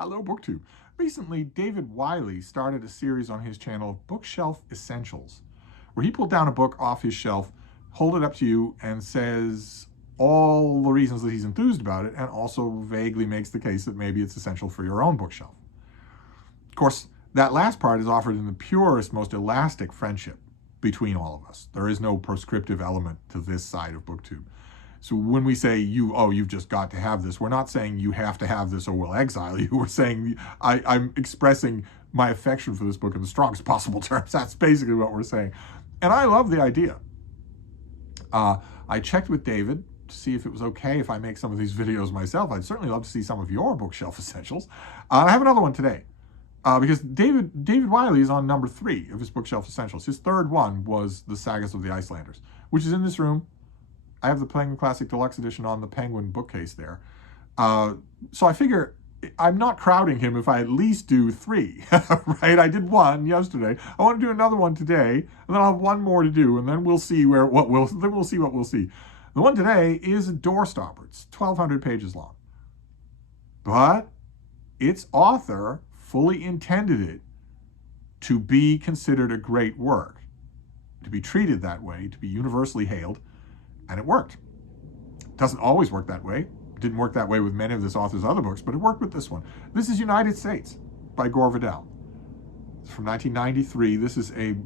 Hello, BookTube. Recently, David Wiley started a series on his channel, Bookshelf Essentials, where he pulled down a book off his shelf, hold it up to you, and says all the reasons that he's enthused about it, and also vaguely makes the case that maybe it's essential for your own bookshelf. Of course, that last part is offered in the purest, most elastic friendship between all of us. There is no prescriptive element to this side of BookTube. So when we say you've just got to have this, we're not saying you have to have this or we'll exile you. We're saying I'm expressing my affection for this book in the strongest possible terms. That's basically what we're saying. And I love the idea. I checked with David to see if it was okay if I make some of these videos myself. I'd certainly love to see some of your bookshelf essentials. I have another one today. Because David Wiley is on number 3 of his bookshelf essentials. His third one was The Sagas of the Icelanders, which is in this room. I have the Penguin Classic Deluxe Edition on the Penguin bookcase there. So I figure I'm not crowding him if I at least do 3, right? I did 1 yesterday. I want to do another one today, and then I'll have 1 more to do, and then we'll see what we'll see. The one today is a doorstopper. It's 1,200 pages long. But its author fully intended it to be considered a great work, to be treated that way, to be universally hailed, and it worked. It doesn't always work that way. It didn't work that way with many of this author's other books, but it worked with this one. This is United States by Gore Vidal. It's from 1993. This is a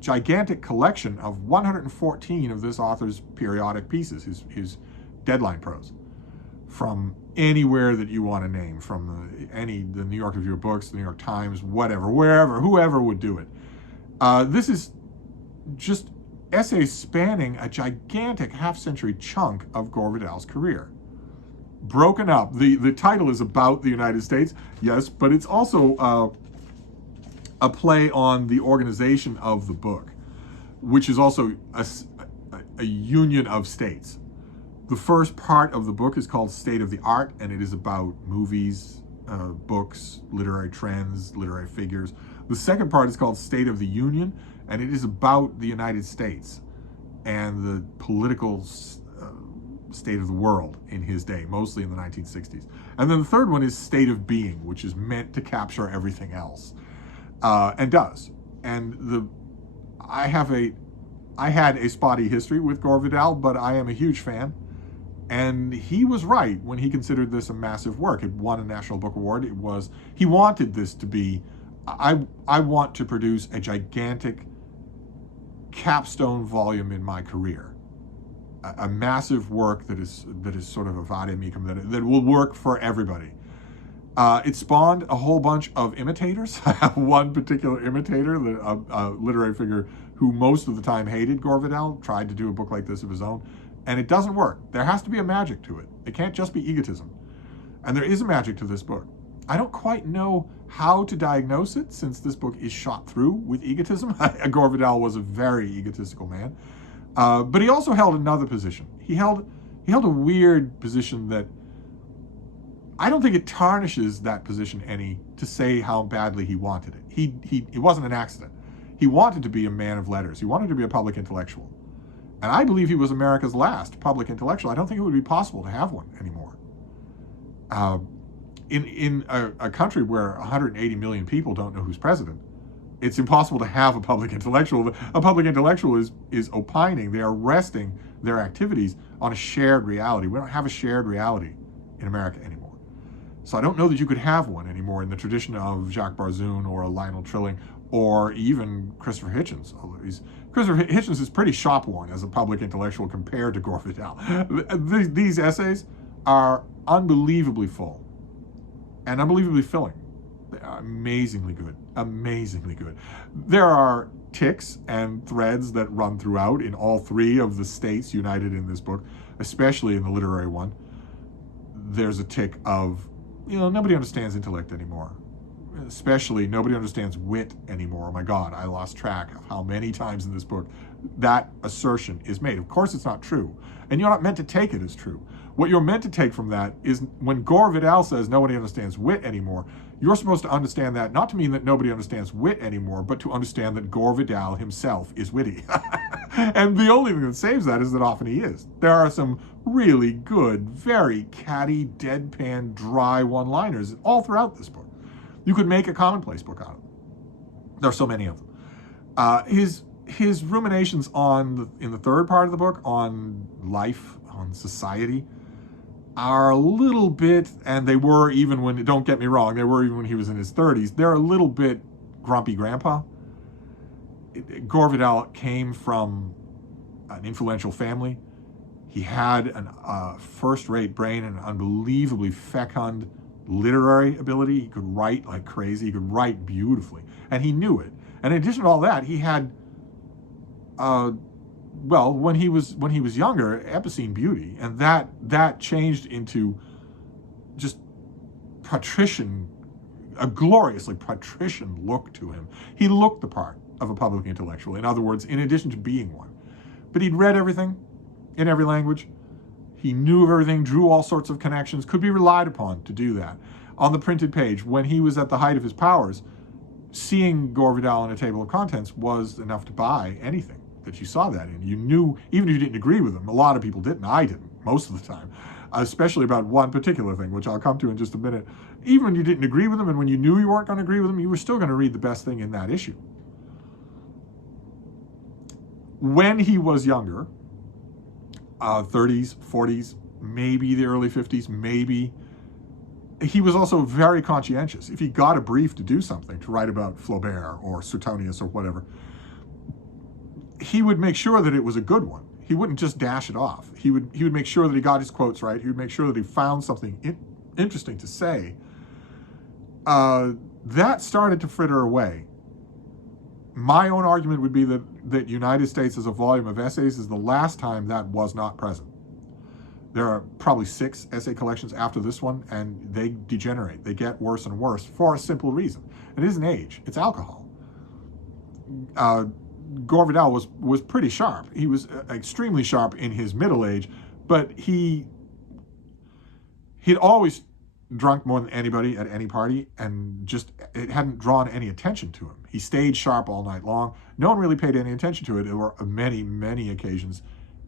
gigantic collection of 114 of this author's periodic pieces, his deadline prose, from anywhere that you want to name, from the New York Review of Books, the New York Times, whatever, wherever, whoever would do it. This is just essays spanning a gigantic half-century chunk of Gore Vidal's career. Broken up. The title is about the United States, yes, but it's also a play on the organization of the book, which is also a union of states. The first part of the book is called State of the Art, and it is about movies, books, literary trends, literary figures. The second part is called State of the Union, and it is about the United States and the political state of the world in his day, mostly in the 1960s. And then the third one is State of Being, which is meant to capture everything else, and does. And I had a spotty history with Gore Vidal, but I am a huge fan. And he was right when he considered this a massive work. It won a National Book Award. He wanted this to be, I want to produce a gigantic capstone volume in my career. A massive work that is sort of a vademecum, that will work for everybody. It spawned a whole bunch of imitators. I have one particular imitator, a literary figure who most of the time hated Gore Vidal, tried to do a book like this of his own, and it doesn't work. There has to be a magic to it. It can't just be egotism. And there is a magic to this book. I don't quite know how to diagnose it, since this book is shot through with egotism. Gore Vidal was a very egotistical man. But he also held another position. He held a weird position that I don't think it tarnishes that position any to say how badly he wanted it. It wasn't an accident. He wanted to be a man of letters. He wanted to be a public intellectual. And I believe he was America's last public intellectual. I don't think it would be possible to have one anymore. In a country where 180 million people don't know who's president, it's impossible to have a public intellectual. A public intellectual is opining. They are resting their activities on a shared reality. We don't have a shared reality in America anymore. So I don't know that you could have one anymore in the tradition of Jacques Barzun or a Lionel Trilling or even Christopher Hitchens. Christopher Hitchens is pretty shop-worn as a public intellectual compared to Gore Vidal. These essays are unbelievably full and unbelievably filling. They are amazingly good, amazingly good. There are ticks and threads that run throughout in all 3 of the states united in this book, especially in the literary one. There's a tick of, nobody understands intellect anymore. especially nobody understands wit anymore. Oh my God, I lost track of how many times in this book that assertion is made. Of course it's not true, and you're not meant to take it as true. What you're meant to take from that is when Gore Vidal says nobody understands wit anymore, you're supposed to understand that not to mean that nobody understands wit anymore, but to understand that Gore Vidal himself is witty. And the only thing that saves that is that often he is. There are some really good, very catty, deadpan, dry one-liners all throughout this book. You could make a commonplace book out of them. There are so many of them. His ruminations in the third part of the book on life, on society, are a little bit, and they were even when, don't get me wrong, they were even when he was in his 30s, they're a little bit grumpy grandpa. Gore Vidal came from an influential family. He had a first-rate brain and an unbelievably fecund literary ability. He could write like crazy. He could write beautifully, and he knew it. And in addition to all that, he had, well, when he was younger, epicene beauty, and that changed into just patrician, a gloriously patrician look to him. He looked the part of a public intellectual. In other words, in addition to being one. But he'd read everything in every language. He knew of everything, drew all sorts of connections, could be relied upon to do that. On the printed page, when he was at the height of his powers, seeing Gore Vidal in a table of contents was enough to buy anything that you saw that in. You knew, even if you didn't agree with him, a lot of people didn't, I didn't, most of the time, especially about one particular thing, which I'll come to in just a minute. Even when you didn't agree with him, and when you knew you weren't going to agree with him, you were still going to read the best thing in that issue. When he was younger, 30s, 40s, maybe the early 50s, maybe, he was also very conscientious. If he got a brief to do something, to write about Flaubert or Suetonius or whatever, he would make sure that it was a good one. He wouldn't just dash it off. He would make sure that he got his quotes right. He would make sure that he found something interesting to say. That started to fritter away. My own argument would be that United States as a volume of essays is the last time that was not present. There are probably 6 essay collections after this one, and they degenerate. They get worse and worse for a simple reason. It isn't age, it's alcohol. Gore Vidal was pretty sharp. He was extremely sharp in his middle age, but he'd always drunk more than anybody at any party, and just it hadn't drawn any attention to him. He stayed sharp all night long. No one really paid any attention to it. There were many, many occasions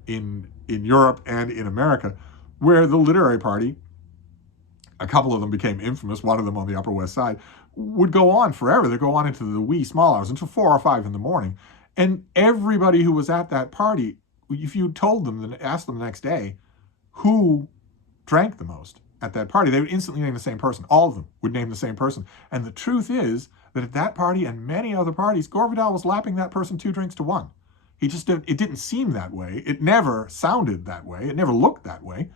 in Europe and in America where the literary party, a couple of them became infamous, one of them on the Upper West Side, would go on forever. They'd go on into the wee small hours, until 4 or 5 in the morning. And everybody who was at that party, if you told them, then asked them the next day who drank the most at that party, they would instantly name the same person. All of them would name the same person. And the truth is that at that party and many other parties, Gore Vidal was lapping that person 2 drinks to 1. He just didn't, it didn't seem that way. It never sounded that way. It never looked that way.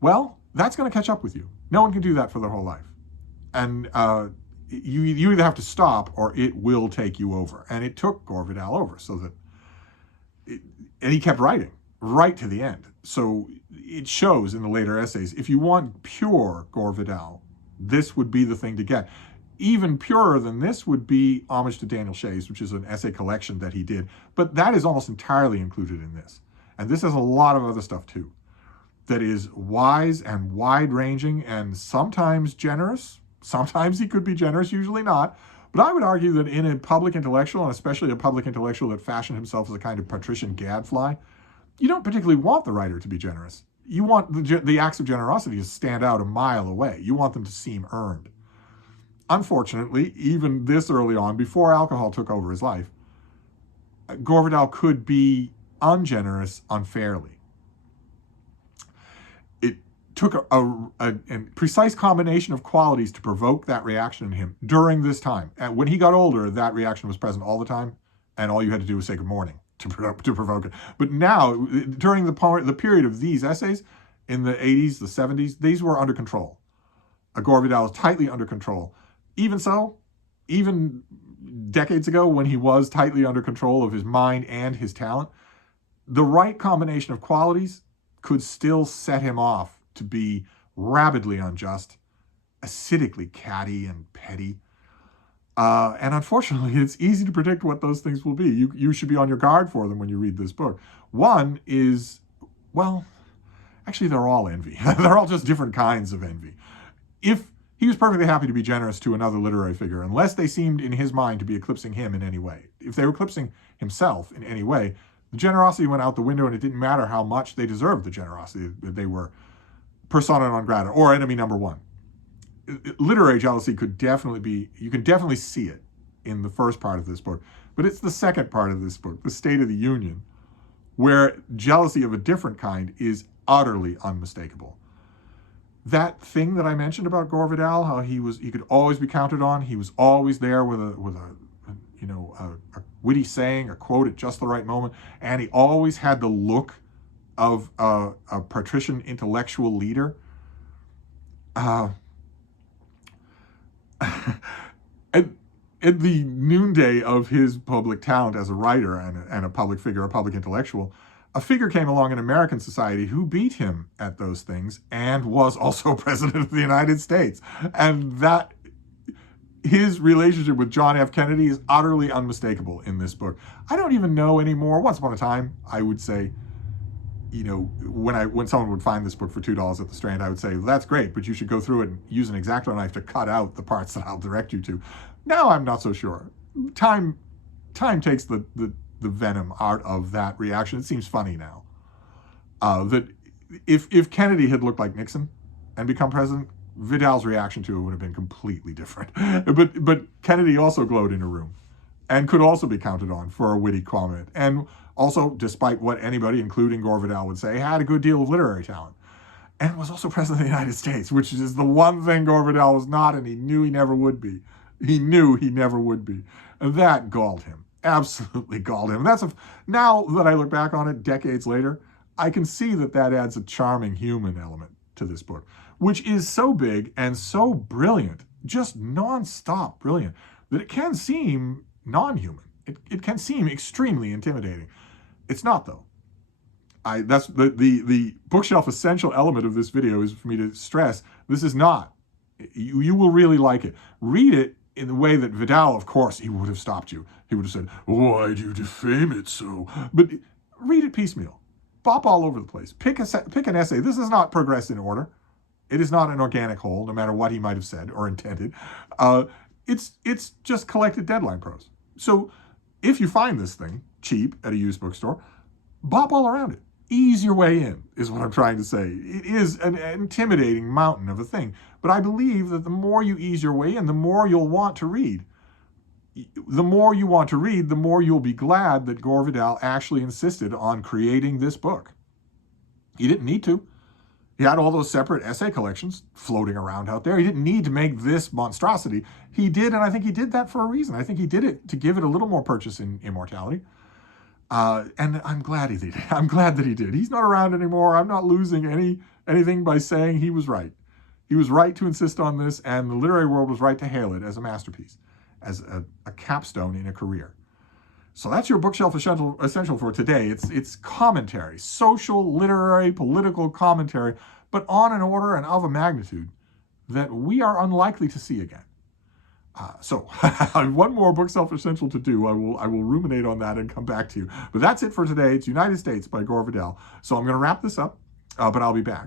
Well, that's going to catch up with you. No one can do that for their whole life. And you either have to stop or it will take you over. And it took Gore Vidal over, so that, and he kept writing right to the end. So it shows in the later essays. If you want pure Gore Vidal, this would be the thing to get. Even purer than this would be Homage to Daniel Shays, which is an essay collection that he did. But that is almost entirely included in this. And this has a lot of other stuff too, that is wise and wide-ranging and sometimes generous. Sometimes he could be generous, usually not. But I would argue that in a public intellectual, and especially a public intellectual that fashioned himself as a kind of patrician gadfly, you don't particularly want the writer to be generous. You want the acts of generosity to stand out a mile away. You want them to seem earned. Unfortunately, even this early on, before alcohol took over his life, Gore Vidal could be ungenerous unfairly. It took a precise combination of qualities to provoke that reaction in him during this time. And when he got older, that reaction was present all the time, and all you had to do was say good morning to provoke it. But now, during the period of these essays, in the 80s, the 70s, these were under control. Gore Vidal is tightly under control. Even so, even decades ago, when he was tightly under control of his mind and his talent, the right combination of qualities could still set him off to be rabidly unjust, acidically catty and petty, And unfortunately, it's easy to predict what those things will be. You should be on your guard for them when you read this book. One is, well, actually, they're all envy. They're all just different kinds of envy. If he was perfectly happy to be generous to another literary figure, unless they seemed in his mind to be eclipsing him in any way. If they were eclipsing himself in any way, the generosity went out the window, and it didn't matter how much they deserved the generosity. They were persona non grata, or enemy number one. Literary jealousy could definitely be, you can definitely see it in the first part of this book, but it's the second part of this book, the State of the Union, where jealousy of a different kind is utterly unmistakable. That thing that I mentioned about Gore Vidal, how he could always be counted on. He was always there with a witty saying, a quote at just the right moment, and he always had the look of a patrician intellectual leader. At the noonday of his public talent as a writer and a public figure, a public intellectual, a figure came along in American society who beat him at those things and was also president of the United States. And that his relationship with John F. Kennedy is utterly unmistakable in this book. I don't even know anymore. Once upon a time, I would say, when someone would find this book for $2 at the Strand, I would say, well, that's great, but you should go through it and use an X-Acto knife to cut out the parts that I'll direct you to. Now I'm not so sure. Time takes the venom out of that reaction. It seems funny now. That if Kennedy had looked like Nixon and become president, Vidal's reaction to it would have been completely different. But Kennedy also glowed in a room and could also be counted on for a witty comment. And also, despite what anybody, including Gore Vidal, would say, had a good deal of literary talent. And was also president of the United States, which is the one thing Gore Vidal was not, and he knew he never would be. He knew he never would be. And that galled him. Absolutely galled him. Now that I look back on it decades later, I can see that adds a charming human element to this book, which is so big and so brilliant, just nonstop brilliant, that it can seem non-human. It can seem extremely intimidating. It's not, though. That's the bookshelf essential element of this video is for me to stress, this is not. You will really like it. Read it in the way that Vidal, of course, he would have stopped you. He would have said, why do you defame it so? But read it piecemeal. Bop all over the place. Pick an essay. This is not progressed in order. It is not an organic whole, no matter what he might have said or intended. It's just collected deadline prose. So if you find this thing cheap at a used bookstore, bop all around it. Ease your way in, is what I'm trying to say. It is an intimidating mountain of a thing. But I believe that the more you ease your way in, the more you'll want to read. The more you want to read, the more you'll be glad that Gore Vidal actually insisted on creating this book. He didn't need to. He had all those separate essay collections floating around out there. He didn't need to make this monstrosity. He did, and I think he did that for a reason. I think he did it to give it a little more purchase in immortality. And I'm glad he did. I'm glad that he did. He's not around anymore. I'm not losing anything by saying he was right. He was right to insist on this, and the literary world was right to hail it as a masterpiece, as a capstone in a career. So that's your bookshelf essential for today. It's commentary, social, literary, political commentary, but on an order and of a magnitude that we are unlikely to see again. So one more bookshelf essential to do. I will ruminate on that and come back to you. But that's it for today. It's United States by Gore Vidal. So I'm going to wrap this up, but I'll be back.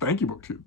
Thank you, BookTube.